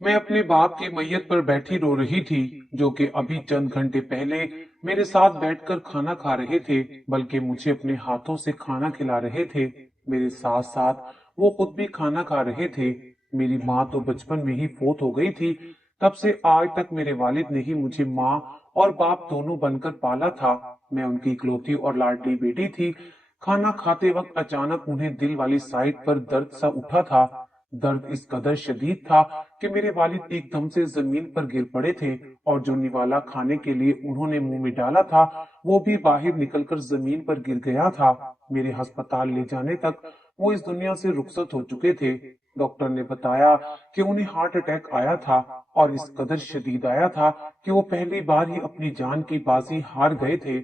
मैं अपने बाप की मैयत पर बैठी रो रही थी, जो कि अभी चंद घंटे पहले मेरे साथ बैठकर खाना खा रहे थे, बल्कि मुझे अपने हाथों से खाना खिला रहे थे। मेरे साथ साथ वो खुद भी खाना खा रहे थे। मेरी माँ तो बचपन में ही फोत हो गई थी। तब से आज तक मेरे वालिद ने ही मुझे माँ और बाप दोनों बनकर पाला था। मैं उनकी इकलौती और लाडली बेटी थी। खाना खाते वक्त अचानक उन्हें दिल वाली साइड पर दर्द सा उठा था। दर्द इस कदर शदीद था कि मेरे वालिद एकदम से जमीन पर गिर पड़े थे, और जो निवाला खाने के लिए उन्होंने मुंह में डाला था वो भी बाहर निकलकर जमीन पर गिर गया था। मेरे अस्पताल ले जाने तक वो इस दुनिया से रुखसत हो चुके थे। डॉक्टर ने बताया कि उन्हें हार्ट अटैक आया था, और इस कदर शदीद आया था कि वो पहली बार ही अपनी जान की बाजी हार गए थे।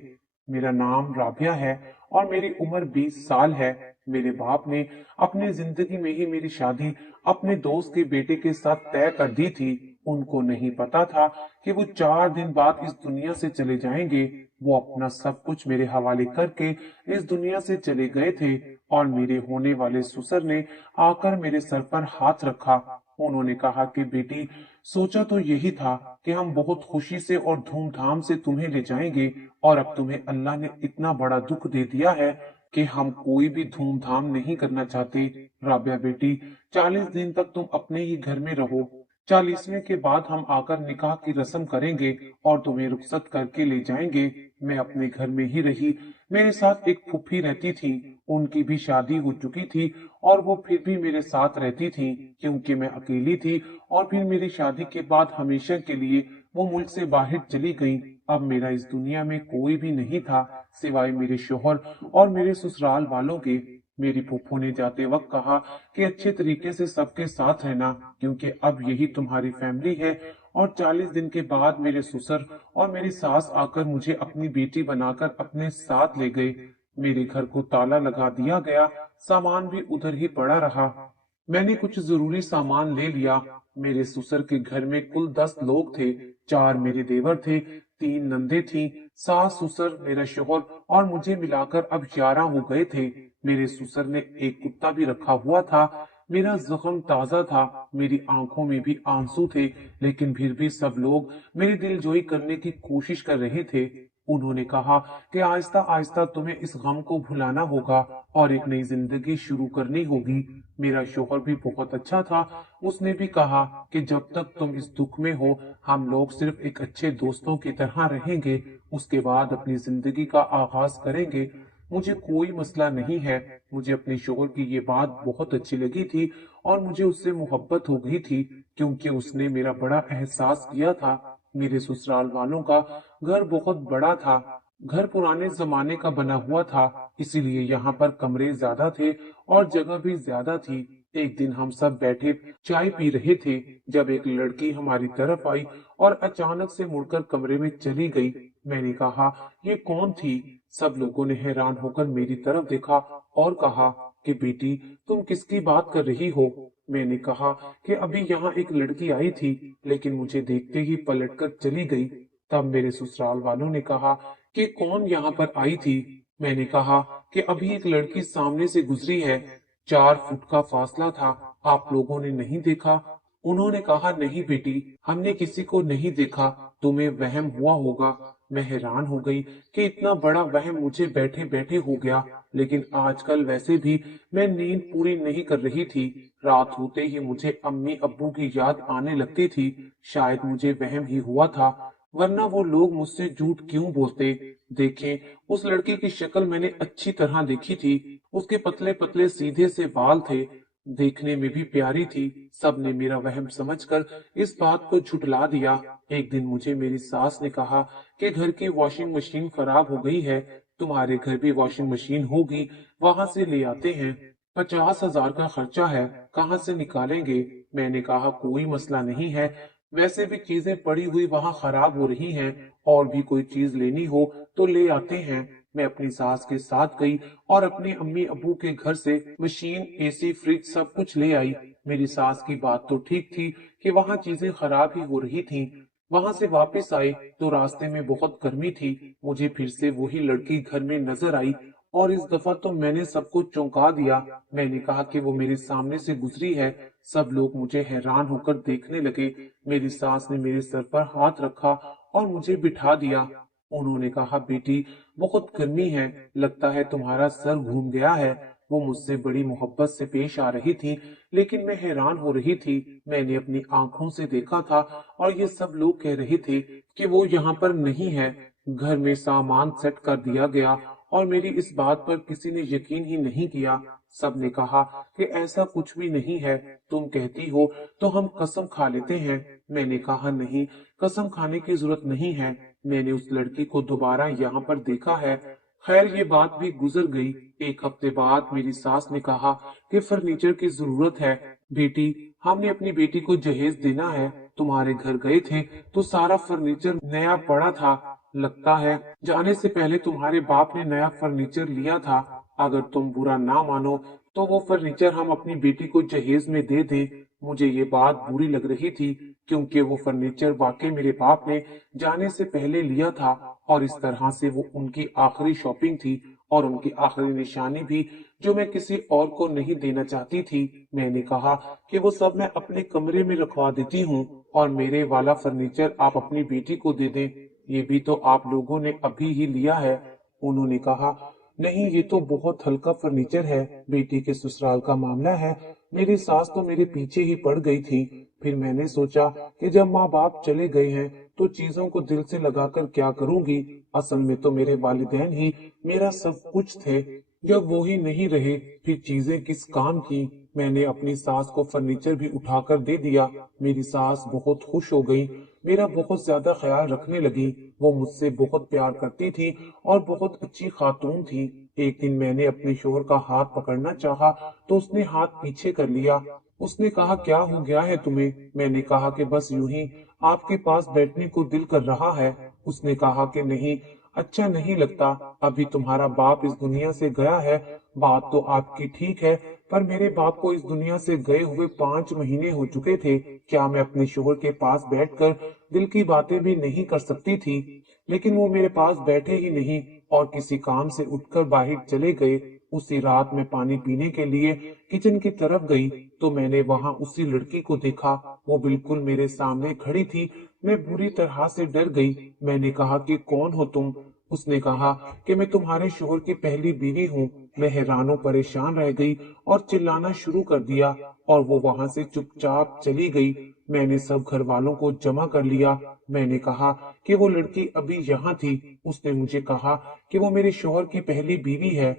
मेरा नाम राबिया है और मेरी उम्र 20 साल है। मेरे बाप ने अपनी जिंदगी में ही मेरी शादी अपने दोस्त के बेटे के साथ तय कर दी थी। उनको नहीं पता था कि वो 4 दिन बाद इस दुनिया से चले जाएंगे। वो अपना सब कुछ मेरे हवाले करके इस दुनिया से चले गए थे, और मेरे होने वाले ससुर ने आकर मेरे सर पर हाथ रखा। उन्होंने कहा कि बेटी, सोचा तो यही था कि हम बहुत खुशी से और धूमधाम से तुम्हें ले जाएंगे, और अब तुम्हें अल्लाह ने इतना बड़ा दुख दे दिया है कि हम कोई भी धूमधाम नहीं करना चाहते। राबिया बेटी, 40 दिन तक तुम अपने ही घर में रहो। 40वें के बाद हम आकर निकाह की रस्म करेंगे और तुम्हें रुखसत करके ले जाएंगे। मैं अपने घर में ही रही। मेरे साथ एक फूफी रहती थी। उनकी भी शादी हो चुकी थी, और वो फिर भी मेरे साथ रहती थी क्योंकि मैं अकेली थी। और फिर मेरी शादी के बाद हमेशा के लिए वो मुल्क से बाहर चली गई। अब मेरा इस दुनिया में कोई भी नहीं था सिवाय मेरे शोहर और मेरे ससुराल वालों के। मेरी फूफो ने जाते वक्त कहा कि अच्छे तरीके से सबके साथ रहना, क्योंकि अब यही तुम्हारी फैमिली है। और 40 दिन के बाद मेरे ससुर और मेरी सास आकर मुझे अपनी बेटी बनाकर अपने साथ ले गए। मेरे घर को ताला लगा दिया गया। सामान भी उधर ही पड़ा रहा। मैंने कुछ जरूरी सामान ले लिया। मेरे ससुर के घर में कुल 10 लोग थे। 4 मेरे देवर थे, 3 नंदे थी, सास ससुर, मेरा शोहर और मुझे मिलाकर अब 11 हो गए थे। मेरे ससुर ने एक कुत्ता भी रखा हुआ था। मेरा जख्म ताजा था, मेरी आंखों में भी आंसू थे, लेकिन फिर भी सब लोग मेरी दिलजोई करने की कोशिश कर रहे थे। उन्होंने कहा कि आहिस्ता आहिस्ता तुम्हें इस गम को भुलाना होगा और एक नई जिंदगी शुरू करनी होगी। मेरा शोहर भी बहुत अच्छा था। उसने भी कहा कि जब तक तुम इस दुख में हो, हम लोग सिर्फ एक अच्छे दोस्तों की तरह रहेंगे। उसके बाद अपनी जिंदगी का आगाज करेंगे। मुझे कोई मसला नहीं है। मुझे अपने शोहर की ये बात बहुत अच्छी लगी थी, और मुझे उससे मोहब्बत हो गई थी, क्योंकि उसने मेरा बड़ा एहसास किया था। मेरे ससुराल वालों का घर बहुत बड़ा था। घर पुराने जमाने का बना हुआ था, इसीलिए यहाँ पर कमरे ज्यादा थे और जगह भी ज्यादा थी। एक दिन हम सब बैठे चाय पी रहे थे, जब एक लड़की हमारी तरफ आई और अचानक से मुड़कर कमरे में चली गई। मैंने कहा, ये कौन थी? सब लोगों ने हैरान होकर मेरी तरफ देखा और कहा कि बेटी, तुम किसकी बात कर रही हो? मैंने कहा कि अभी यहाँ एक लड़की आई थी, लेकिन मुझे देखते ही पलटकर चली गई। तब मेरे ससुराल वालों ने कहा कि कौन यहाँ पर आई थी? मैंने कहा कि अभी एक लड़की सामने से गुजरी है। 4 फुट का फासला था। आप लोगों ने नहीं देखा? उन्होंने कहा, नहीं बेटी, हमने किसी को नहीं देखा, तुम्हें वहम हुआ होगा। मैं हैरान हो गई कि इतना बड़ा वहम मुझे बैठे बैठे हो गया। लेकिन आजकल वैसे भी मैं नींद पूरी नहीं कर रही थी। रात होते ही मुझे अम्मी अब्बू की याद आने लगती थी। शायद मुझे वहम ही हुआ था, वरना वो लोग मुझसे झूठ क्यों बोलते? देखें, उस लड़की की शक्ल मैंने अच्छी तरह देखी थी। उसके पतले पतले सीधे से बाल थे, देखने में भी प्यारी थी। सबने मेरा वहम समझकर इस बात को झुठला दिया। एक दिन मुझे मेरी सास ने कहा कि घर की वॉशिंग मशीन खराब हो गई है, तुम्हारे घर भी वॉशिंग मशीन होगी, वहां से ले आते हैं। 50,000 का खर्चा है, कहाँ से निकालेंगे? मैंने कहा, कोई मसला नहीं है, वैसे भी चीजें पड़ी हुई वहां खराब हो रही हैं, और भी कोई चीज लेनी हो तो ले आते हैं। मैं अपनी सास के साथ गई और अपने अम्मी अब्बू के घर से मशीन, एसी, फ्रिज सब कुछ ले आई। मेरी सास की बात तो ठीक थी कि वहां चीजें खराब ही हो रही थीं। वहां से वापस आए तो रास्ते में बहुत गर्मी थी। मुझे फिर से वही लड़की घर में नजर आई, और इस दफा तो मैंने सबको चौंका दिया। मैंने कहा कि वो मेरे सामने से गुजरी है। सब लोग मुझे हैरान होकर देखने लगे। मेरी सास ने मेरे सर पर हाथ रखा और मुझे बिठा दिया। उन्होंने कहा, बेटी बहुत गर्मी है, लगता है तुम्हारा सर घूम गया है। वो मुझसे बड़ी मोहब्बत से पेश आ रही थी, लेकिन मैं हैरान हो रही थी। मैंने अपनी आंखों से देखा था और ये सब लोग कह रहे थे कि वो यहाँ पर नहीं है। घर में सामान सेट कर दिया गया और मेरी इस बात पर किसी ने यकीन ही नहीं किया। सब ने कहा कि ऐसा कुछ भी नहीं है, तुम कहती हो तो हम कसम खा लेते हैं। मैंने कहा, नहीं, कसम खाने की जरूरत नहीं है, मैंने उस लड़की को दोबारा यहाँ पर देखा है। खैर ये बात भी गुजर गई। एक हफ्ते बाद मेरी सास ने कहा कि फर्नीचर की जरूरत है। बेटी, हमने अपनी बेटी को जहेज देना है। तुम्हारे घर गए थे तो सारा फर्नीचर नया पड़ा था। लगता है जाने से पहले तुम्हारे बाप ने नया फर्नीचर लिया था। अगर तुम बुरा ना मानो तो वो फर्नीचर हम अपनी बेटी को जहेज में दे दें। मुझे ये बात बुरी लग रही थी, क्योंकि वो फर्नीचर वाकई मेरे बाप ने जाने से पहले लिया था और इस तरह से वो उनकी आखिरी शॉपिंग थी और उनकी आखिरी निशानी भी, जो मैं किसी और को नहीं देना चाहती थी। मैंने कहा कि वो सब मैं अपने कमरे में रखवा देती हूँ और मेरे वाला फर्नीचर आप अपनी बेटी को दे दें। ये भी तो आप लोगों ने अभी ही लिया है। उन्होंने कहा, नहीं, ये तो बहुत हल्का फर्नीचर है, बेटी के ससुराल का मामला है। मेरी सास तो मेरे पीछे ही पड़ गई थी। फिर मैंने सोचा कि जब माँ बाप चले गए हैं तो चीजों को दिल से लगाकर क्या करूंगी। असल में तो मेरे वालिदैन ही मेरा सब कुछ थे। जब वो ही नहीं रहे फिर चीजें किस काम की। मैंने अपनी सास को फर्नीचर भी उठाकर दे दिया। मेरी सास बहुत खुश हो गई, मेरा बहुत ज्यादा ख्याल रखने लगी। वो मुझसे बहुत प्यार करती थी और बहुत अच्छी खातून थी। एक दिन मैंने अपने शोहर का हाथ पकड़ना चाहा तो उसने हाथ पीछे कर लिया। उसने कहा, क्या हो गया है तुम्हें? मैंने कहा कि बस यूं ही आपके पास बैठने को दिल कर रहा है। उसने कहा कि नहीं, अच्छा नहीं लगता। अभी तुम्हारा बाप इस दुनिया से गया है। बात तो आपकी ठीक है, पर मेरे बाप को इस दुनिया से गए हुए 5 महीने हो चुके थे। क्या मैं अपने शोहर के पास बैठकर दिल की बातें भी नहीं कर सकती थी? लेकिन वो मेरे पास बैठे ही नहीं और किसी काम से उठकर बाहर चले गए। उसी रात मैं पानी पीने के लिए किचन की तरफ गई तो मैंने वहां उसी लड़की को देखा। वो बिल्कुल मेरे सामने खड़ी थी। मैं बुरी तरह से डर गई। मैंने कहा कि कौन हो तुम? उसने कहा कि मैं तुम्हारे शोहर की पहली बीवी हूँ। मैं हैरानों परेशान रह गई और चिल्लाना शुरू कर दिया और वो वहां से चुपचाप चली गई। मैंने सब घर वालों को जमा कर लिया। मैंने कहा कि वो लड़की अभी यहाँ थी। उसने मुझे कहा कि वो मेरे शोहर की पहली बीवी है।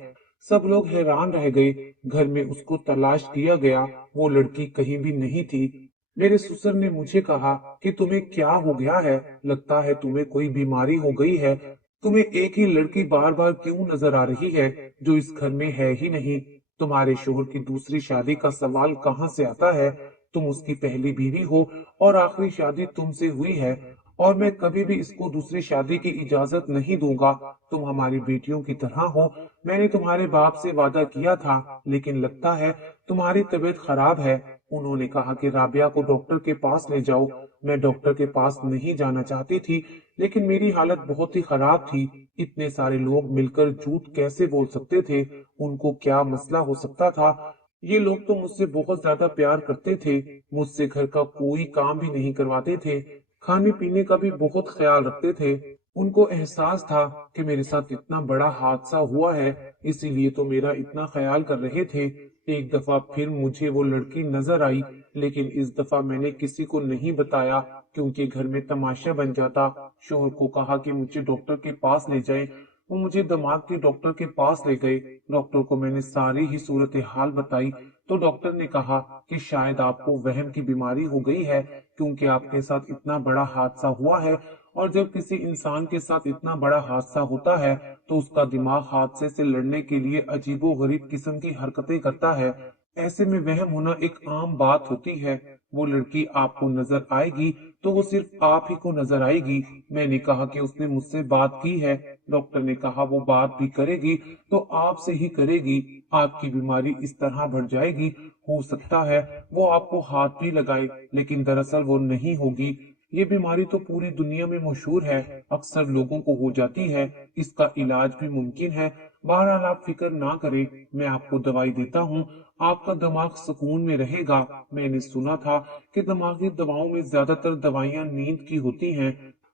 सब लोग हैरान रह गए। घर में उसको तलाश किया गया, वो लड़की कहीं भी नहीं थी। मेरे ससुर ने मुझे कहा कि तुम्हें क्या हो गया है? लगता है तुम्हें कोई बीमारी हो गई है। तुम्हें एक ही लड़की बार बार क्यों नजर आ रही है जो इस घर में है ही नहीं? तुम्हारे शोहर की दूसरी शादी का सवाल कहाँ से आता है? तुम उसकी पहली बीवी हो और आखिरी शादी तुमसे हुई है और मैं कभी भी इसको दूसरी शादी की इजाजत नहीं दूंगा। तुम हमारी बेटियों की तरह हो। मैंने तुम्हारे बाप से वादा किया था, लेकिन लगता है तुम्हारी तबीयत खराब है। उन्होंने कहा कि राबिया को डॉक्टर के पास ले जाओ। मैं डॉक्टर के पास नहीं जाना चाहती थी, लेकिन मेरी हालत बहुत ही खराब थी। इतने सारे लोग मिलकर झूठ कैसे बोल सकते थे? उनको क्या मसला हो सकता था? ये लोग तो मुझसे बहुत ज्यादा प्यार करते थे। मुझसे घर का कोई काम भी नहीं करवाते थे। खाने पीने का भी बहुत ख्याल रखते थे। उनको एहसास था कि मेरे साथ इतना बड़ा हादसा हुआ है, इसीलिए तो मेरा इतना ख्याल कर रहे थे। एक दफा फिर मुझे वो लड़की नजर आई, लेकिन इस दफा मैंने किसी को नहीं बताया, क्योंकि घर में तमाशा बन जाता। शोहर को कहा कि मुझे डॉक्टर के पास ले जाएं। वो मुझे दिमाग के डॉक्टर के पास ले गए। डॉक्टर को मैंने सारी ही सूरत हाल बताई तो डॉक्टर ने कहा कि शायद आपको वहम की बीमारी हो गई है, क्योंकि आपके साथ इतना बड़ा हादसा हुआ है। और जब किसी इंसान के साथ इतना बड़ा हादसा होता है तो उसका दिमाग हादसे से लड़ने के लिए अजीबो गरीब किस्म की हरकतें करता है। ऐसे में वहम होना एक आम बात होती है। वो लड़की आपको नजर आएगी तो वो सिर्फ आप ही को नजर आएगी। मैंने कहा कि उसने मुझसे बात की है। डॉक्टर ने कहा वो बात भी करेगी तो आपसे ही करेगी। आपकी बीमारी इस तरह बढ़ जाएगी, हो सकता है वो आपको हाथ भी लगाए, लेकिन दरअसल वो नहीं होगी। ये बीमारी तो पूरी दुनिया में मशहूर है, अक्सर लोगों को हो जाती है, इसका इलाज भी मुमकिन है। बहरहाल आप फिक्र ना करें, मैं आपको दवाई देता हूँ, आपका दिमाग सुकून में रहेगा। मैंने सुना था कि दिमागी दवाओं में ज्यादातर दवाइयाँ नींद की होती हैं।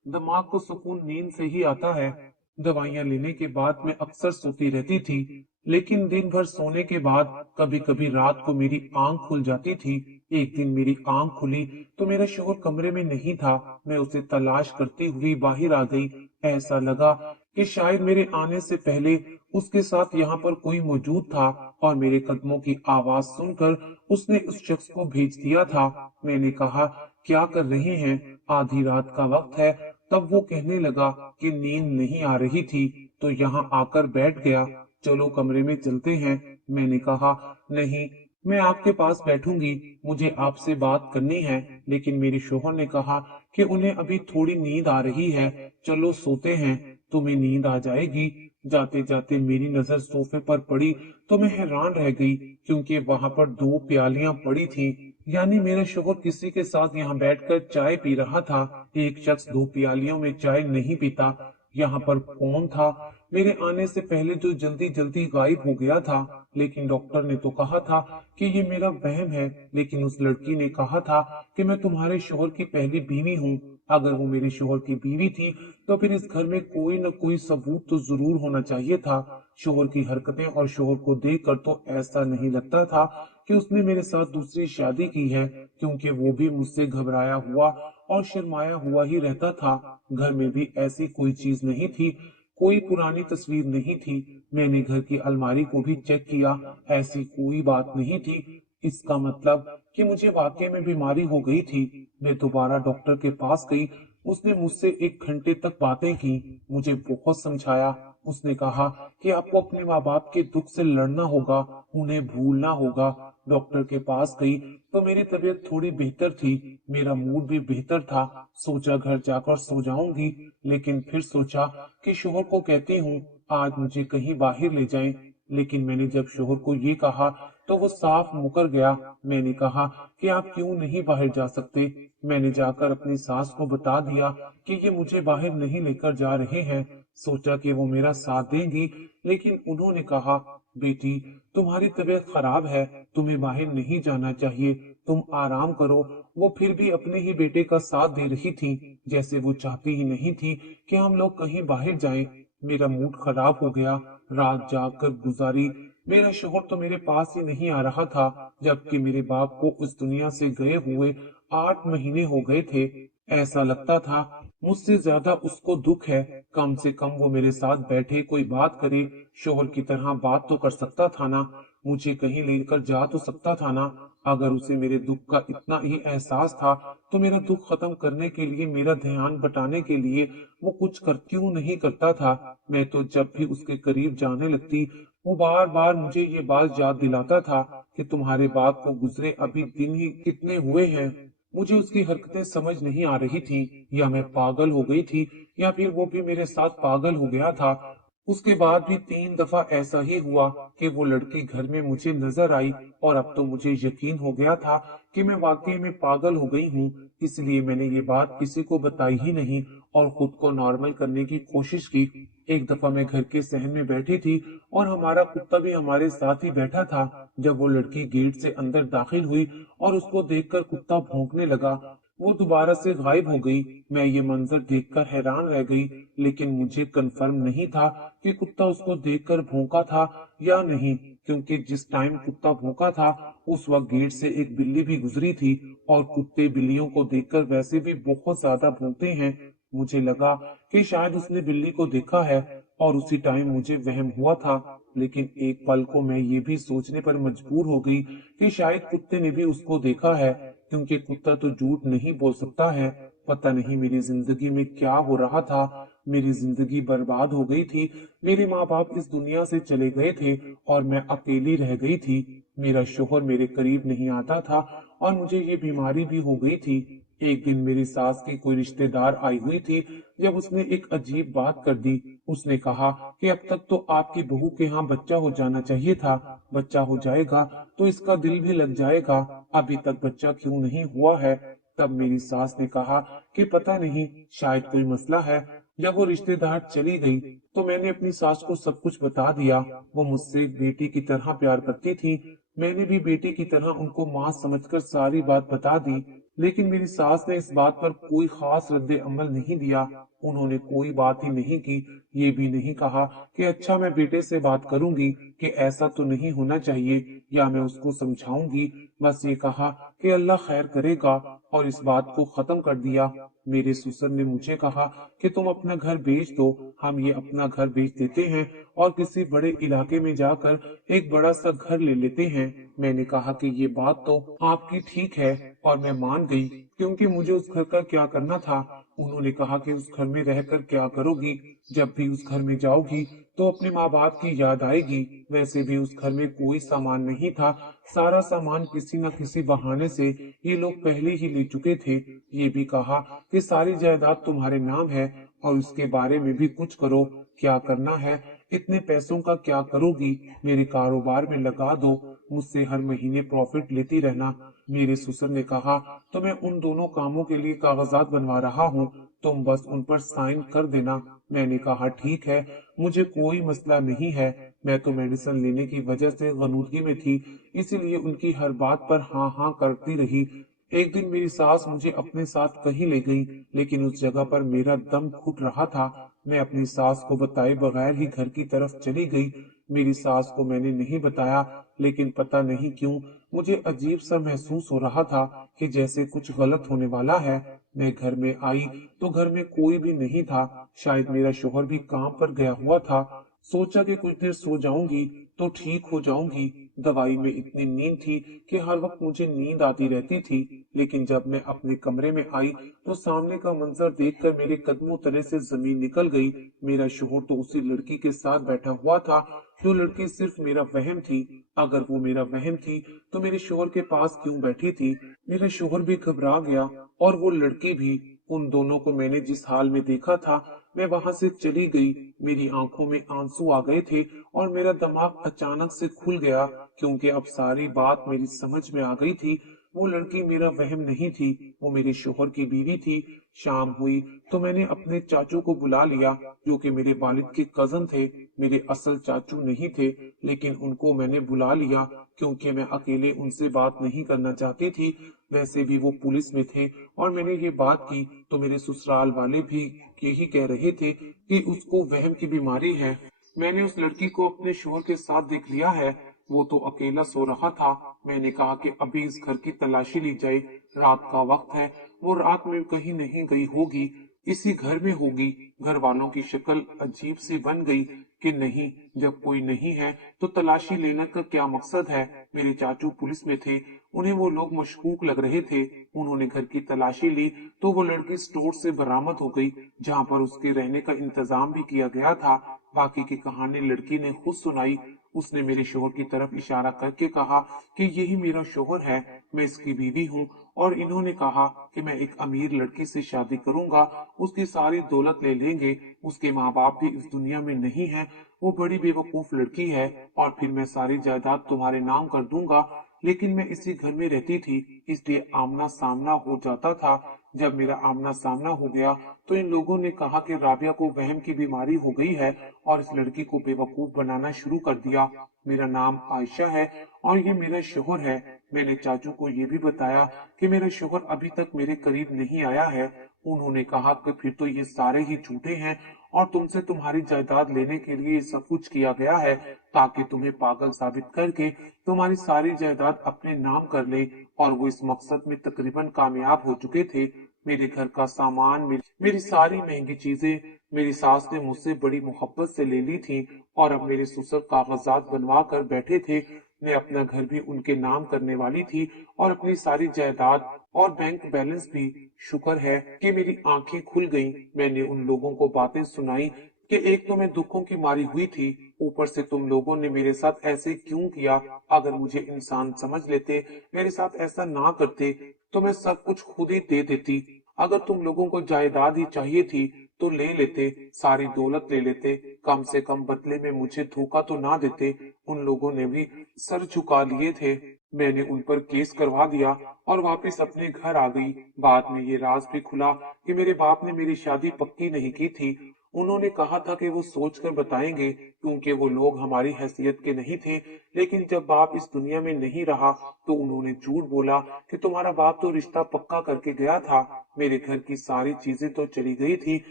दिमाग को सुकून नींद से ही आता है। दवाइयाँ लेने के बाद मैं अक्सर सोती रहती थी, लेकिन दिन भर सोने के बाद कभी कभी रात को मेरी आंख खुल जाती थी। एक दिन मेरी आंख खुली तो मेरा शोहर कमरे में नहीं था। मैं उसे तलाश करती हुई बाहर आ गई। ऐसा लगा कि शायद मेरे आने से पहले उसके साथ यहाँ पर कोई मौजूद था और मेरे कदमों की आवाज सुनकर उसने उस शख्स को भेज दिया था। मैंने कहा, क्या कर रहे हैं, आधी रात का वक्त है। तब वो कहने लगा कि नींद नहीं आ रही थी तो यहाँ आकर बैठ गया, चलो कमरे में चलते हैं। मैंने कहा, नहीं, मैं आपके पास बैठूंगी, मुझे आपसे बात करनी है। लेकिन मेरे शोहर ने कहा कि उन्हें अभी थोड़ी नींद आ रही है, चलो सोते हैं, तुम्हें नींद आ जाएगी। जाते जाते मेरी नजर सोफे पर पड़ी तो मैं हैरान रह गई, क्योंकि वहां पर दो प्यालियां पड़ी थी। यानी मेरा शोहर किसी के साथ यहाँ बैठकर चाय पी रहा था। एक शख्स दो प्यालियों में चाय नहीं पीता। यहाँ पर कौन था मेरे आने से पहले जो जल्दी जल्दी गायब हो गया था? लेकिन डॉक्टर ने तो कहा था कि ये मेरा वहम है। लेकिन उस लड़की ने कहा था कि मैं तुम्हारे शोहर की पहली बीवी हूँ। अगर वो मेरे शोहर की बीवी थी तो फिर इस घर में कोई न कोई सबूत तो जरूर होना चाहिए था। शोहर की हरकतें और शोहर को देखकर तो ऐसा नहीं लगता था कि उसने मेरे साथ दूसरी शादी की है, क्योंकि वो भी मुझसे घबराया हुआ और शर्माया हुआ ही रहता था। घर में भी ऐसी कोई चीज नहीं थी, कोई पुरानी तस्वीर नहीं थी। मैंने घर की अलमारी को भी चेक किया, ऐसी कोई बात नहीं थी। इसका मतलब कि मुझे वाकई में बीमारी हो गई थी। मैं दोबारा डॉक्टर के पास गई। उसने मुझसे 1 घंटे तक बातें की, मुझे बहुत समझाया। उसने कहा कि आपको अपने माँ बाप के दुख से लड़ना होगा, उन्हें भूलना होगा। डॉक्टर के पास गई तो मेरी तबीयत थोड़ी बेहतर थी, मेरा मूड भी बेहतर था। सोचा घर जाकर सो जाऊंगी, लेकिन फिर सोचा कि शोहर को कहती हूँ आज मुझे कहीं बाहर ले जाएं। लेकिन मैंने जब शोहर को ये कहा तो वो साफ मुकर गया। मैंने कहा कि आप क्यों नहीं बाहर जा सकते। मैंने जाकर अपनी सास को बता दिया कि ये मुझे बाहर नहीं लेकर जा रहे हैं। सोचा कि वो मेरा साथ देंगी, लेकिन उन्होंने कहा, बेटी, तुम्हारी तबीयत खराब है, तुम्हें बाहर नहीं जाना चाहिए, तुम आराम करो। वो फिर भी अपने ही बेटे का साथ दे रही थी, जैसे वो चाहती ही नहीं थी कि हम लोग कहीं बाहर जाएं। मेरा मूड खराब हो गया, रात जाग कर गुजारी। मेरा शोहर तो मेरे पास ही नहीं आ रहा था, जबकि मेरे बाप को उस दुनिया से गए हुए 8 महीने हो गए थे। ऐसा लगता था मुझसे ज्यादा उसको दुख है। कम से कम वो मेरे साथ बैठे कोई बात करे, शोहर की तरह बात तो कर सकता था ना, मुझे कहीं लेकर जा तो सकता था ना। अगर उसे मेरे दुख का इतना ही एहसास था तो मेरा दुख खत्म करने के लिए, मेरा ध्यान बटाने के लिए वो कुछ कर क्यों नहीं करता था। मैं तो जब भी उसके करीब जाने लगती वो बार बार मुझे ये बात याद दिलाता था कि तुम्हारे बाप को गुजरे अभी दिन ही कितने हुए हैं। मुझे उसकी हरकतें समझ नहीं आ रही थी, या मैं पागल हो गई थी या फिर वो भी मेरे साथ पागल हो गया था। उसके बाद भी 3 दफा ऐसा ही हुआ कि वो लड़की घर में मुझे नजर आई, और अब तो मुझे यकीन हो गया था कि मैं वाकई में पागल हो गई हूँ। इसलिए मैंने ये बात किसी को बताई ही नहीं और खुद को नॉर्मल करने की कोशिश की। एक दफा मैं घर के सहन में बैठी थी और हमारा कुत्ता भी हमारे साथ ही बैठा था। जब वो लड़की गेट से अंदर दाखिल हुई और उसको देखकर कुत्ता भौंकने लगा, वो दोबारा से गायब हो गई। मैं ये मंजर देखकर हैरान रह गई, लेकिन मुझे कंफर्म नहीं था कि कुत्ता उसको देखकर भौंका था या नहीं, क्योंकि जिस टाइम कुत्ता भौंका था उस वक्त गेट से एक बिल्ली भी गुजरी थी, और कुत्ते बिल्लियों को देखकर वैसे भी बहुत ज्यादा भौंकते हैं। मुझे लगा कि शायद उसने बिल्ली को देखा है और उसी टाइम मुझे वहम हुआ था। लेकिन एक पल को मैं ये भी सोचने पर मजबूर हो गई कि शायद कुत्ते ने भी उसको देखा है, क्योंकि कुत्ता तो झूठ नहीं बोल सकता है। पता नहीं मेरी जिंदगी में क्या हो रहा था। मेरी जिंदगी बर्बाद हो गई थी। मेरे माँ बाप इस दुनिया से चले गए थे और मैं अकेली रह गई थी। मेरा शोहर मेरे करीब नहीं आता था और मुझे ये बीमारी भी हो गई थी। एक दिन मेरी सास की कोई रिश्तेदार आई हुई थी। जब उसने एक अजीब बात कर दी, उसने कहा कि अब तक तो आपकी बहू के यहाँ बच्चा हो जाना चाहिए था, बच्चा हो जाएगा तो इसका दिल भी लग जाएगा, अभी तक बच्चा क्यों नहीं हुआ है। तब मेरी सास ने कहा कि पता नहीं, शायद कोई मसला है। जब वो रिश्तेदार चली गई तो मैंने अपनी सास को सब कुछ बता दिया। वो मुझसे बेटी की तरह प्यार करती थी। मैंने भी बेटी की तरह उनको माँ समझकर सारी बात बता दी। लेकिन मेरी सास ने इस बात पर कोई खास रद्द अमल नहीं दिया। उन्होंने कोई बात ही नहीं की। ये भी नहीं कहा कि अच्छा मैं बेटे से बात करूंगी कि ऐसा तो नहीं होना चाहिए, या मैं उसको समझाऊंगी। बस ये कहा कि अल्लाह खैर करेगा, और इस बात को खत्म कर दिया। मेरे ससुर ने मुझे कहा कि तुम अपना घर बेच दो, हम ये अपना घर बेच देते हैं और किसी बड़े इलाके में जाकर एक बड़ा सा घर ले लेते हैं। मैंने कहा कि ये बात तो आपकी ठीक है, और मैं मान गई, क्योंकि मुझे उस घर का क्या करना था। उन्होंने कहा कि उस घर में रहकर क्या करोगी, जब भी उस घर में जाओगी तो अपने माँ बाप की याद आएगी। वैसे भी उस घर में कोई सामान नहीं था, सारा सामान किसी न किसी बहाने से ये लोग पहले ही ले चुके थे। ये भी कहा कि सारी जायदाद तुम्हारे नाम है और उसके बारे में भी कुछ करो। क्या करना है, इतने पैसों का क्या करोगी, मेरे कारोबार में लगा दो, मुझसे हर महीने प्रॉफिट लेती रहना। मेरे ससुर ने कहा तो मैं उन दोनों कामों के लिए कागजात बनवा रहा हूँ, तुम बस उन पर साइन कर देना। मैंने कहा ठीक है, मुझे कोई मसला नहीं है। मैं तो मेडिसिन लेने की वजह से गनुदगी में थी, इसीलिए उनकी हर बात पर हाँ हाँ करती रही। एक दिन मेरी सास मुझे अपने साथ कहीं ले गई, लेकिन उस जगह पर मेरा दम घुट रहा था। मैं अपनी सास को बताए बगैर ही घर की तरफ चली गई। मेरी सास को मैंने नहीं बताया, लेकिन पता नहीं क्यों मुझे अजीब सा महसूस हो रहा था कि जैसे कुछ गलत होने वाला है। मैं घर में आई तो घर में कोई भी नहीं था। शायद मेरा शोहर भी काम पर गया हुआ था। सोचा कि कुछ देर सो जाऊंगी तो ठीक हो जाऊंगी। दवाई में इतनी नींद थी कि हर वक्त मुझे नींद आती रहती थी। लेकिन जब मैं अपने कमरे में आई तो सामने का मंजर देखकर मेरे कदमों तले से जमीन निकल गई। मेरा शोहर तो उसी लड़की के साथ बैठा हुआ था। जो लड़की सिर्फ मेरा वहम थी। अगर वो मेरा वहम थी तो मेरे शोहर के पास क्यों बैठी थी। मेरा शोहर भी घबरा गया और वो लड़की भी। उन दोनों को मैंने जिस हाल में देखा था, मैं वहां से चली गई। मेरी आंखों में आंसू आ गए थे और मेरा दिमाग अचानक से खुल गया, क्योंकि अब सारी बात मेरी समझ में आ गई थी। वो लड़की मेरा वहम नहीं थी, वो मेरे शोहर की बीवी थी। शाम हुई तो मैंने अपने चाचू को बुला लिया, जो कि मेरे वालिद के कजन थे। मेरे असल चाचू नहीं थे, लेकिन उनको मैंने बुला लिया क्योंकि मैं अकेले उनसे बात नहीं करना चाहती थी। वैसे भी वो पुलिस में थे, और मैंने ये बात की तो मेरे ससुराल वाले भी यही कह रहे थे कि उसको वहम की बीमारी है। मैंने उस लड़की को अपने शोहर के साथ देख लिया है। वो तो अकेला सो रहा था। मैंने कहा कि अभी इस घर की तलाशी ली जाए, रात का वक्त है, वो रात में कहीं नहीं गई होगी, इसी घर में होगी। घर वालों की शक्ल अजीब सी बन गई कि नहीं, जब कोई नहीं है तो तलाशी लेने का क्या मकसद है। मेरे चाचू पुलिस में थे, उन्हें वो लोग मशकूक लग रहे थे। उन्होंने घर की तलाशी ली तो वो लड़की स्टोर से बरामद हो गई, जहाँ पर उसके रहने का इंतजाम भी किया गया था। बाकी की कहानी लड़की ने खुद सुनाई। उसने मेरे शोहर की तरफ इशारा करके कहा कि यही मेरा शोहर है, मैं इसकी बीवी हूँ, और इन्होंने कहा कि मैं एक अमीर लड़की से शादी करूंगा, उसकी सारी दौलत ले लेंगे, उसके माँ बाप भी इस दुनिया में नहीं है, वो बड़ी बेवकूफ लड़की है, और फिर मैं सारी जायदाद तुम्हारे नाम कर दूंगा। लेकिन मैं इसी घर में रहती थी, इसलिए आमना सामना हो जाता था। जब मेरा आमना सामना हो गया तो इन लोगों ने कहा कि राबिया को वहम की बीमारी हो गई है, और इस लड़की को बेवकूफ बनाना शुरू कर दिया। मेरा नाम आयशा है और ये मेरा शोहर है। मैंने चाचू को ये भी बताया कि मेरा शोहर अभी तक मेरे करीब नहीं आया है। उन्होंने कहा कि फिर तो ये सारे ही झूठे हैं, और तुमसे तुम्हारी जायदाद लेने के लिए सब कुछ किया गया है, ताकि तुम्हें पागल साबित करके तुम्हारी सारी जायदाद अपने नाम कर ले। और वो इस मकसद में तकरीबन कामयाब हो चुके थे। मेरे घर का सामान, मेरी सारी महंगी चीजें मेरी सास ने मुझसे बड़ी मोहब्बत से ले ली थी, और अब मेरे ससुर कागजात बनवा कर बैठे थे। मैं अपना घर भी उनके नाम करने वाली थी, और अपनी सारी जायदाद और बैंक बैलेंस भी। शुक्र है कि मेरी आंखें खुल गईं। मैंने उन लोगों को बातें सुनाई कि एक तो मैं दुखों की मारी हुई थी, ऊपर से तुम लोगों ने मेरे साथ ऐसे क्यों किया। अगर मुझे इंसान समझ लेते, मेरे साथ ऐसा ना करते, तो मैं सब कुछ खुद ही दे देती। अगर तुम लोगों को जायदाद ही चाहिए थी तो ले लेते, सारी दौलत ले लेते, कम से कम बदले में मुझे धोखा तो ना देते। उन लोगों ने भी सर झुका लिए थे। मैंने उन पर केस करवा दिया और वापस अपने घर आ गई। बाद में ये राज भी खुला कि मेरे बाप ने मेरी शादी पक्की नहीं की थी। उन्होंने कहा था कि वो सोच कर बताएंगे, क्योंकि वो लोग हमारी हैसियत के नहीं थे। लेकिन जब बाप इस दुनिया में नहीं रहा तो उन्होंने झूठ बोला कि तुम्हारा बाप तो रिश्ता पक्का करके गया था। मेरे घर की सारी चीजें तो चली गई थी,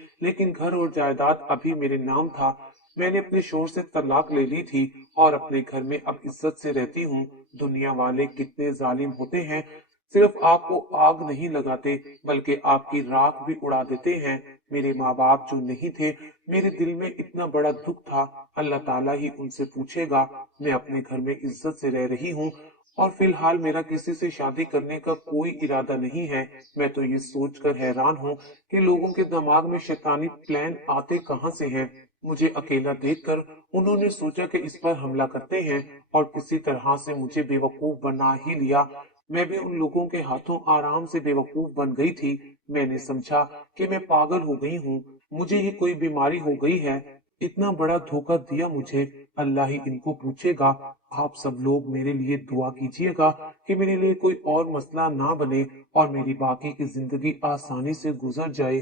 लेकिन घर और जायदाद अभी मेरे नाम था। मैंने अपने शोहर से तलाक ले ली थी और अपने घर में अब इज्जत से रहती हूँ। दुनिया वाले कितने जालिम होते हैं, सिर्फ आपको आग नहीं लगाते बल्कि आपकी राख भी उड़ा देते हैं। मेरे माँ बाप जो नहीं थे, मेरे दिल में इतना बड़ा दुख था, अल्लाह ताला ही उनसे पूछेगा। मैं अपने घर में इज्जत से रह रही हूँ और फिलहाल मेरा किसी से शादी करने का कोई इरादा नहीं है। मैं तो ये सोचकर हैरान हूँ कि लोगों के दिमाग में शैतानी प्लान आते कहाँ से हैं। मुझे अकेला देखकर उन्होंने सोचा कि इस पर हमला करते हैं और किसी तरह से मुझे बेवकूफ बना ही लिया। मैं भी उन लोगों के हाथों आराम से बेवकूफ बन गई थी। मैंने समझा कि मैं पागल हो गई हूँ, मुझे ही कोई बीमारी हो गई है। इतना बड़ा धोखा दिया मुझे, अल्लाह ही इनको पूछेगा। आप सब लोग मेरे लिए दुआ कीजिएगा कि मेरे लिए कोई और मसला ना बने और मेरी बाकी की जिंदगी आसानी से गुजर जाए।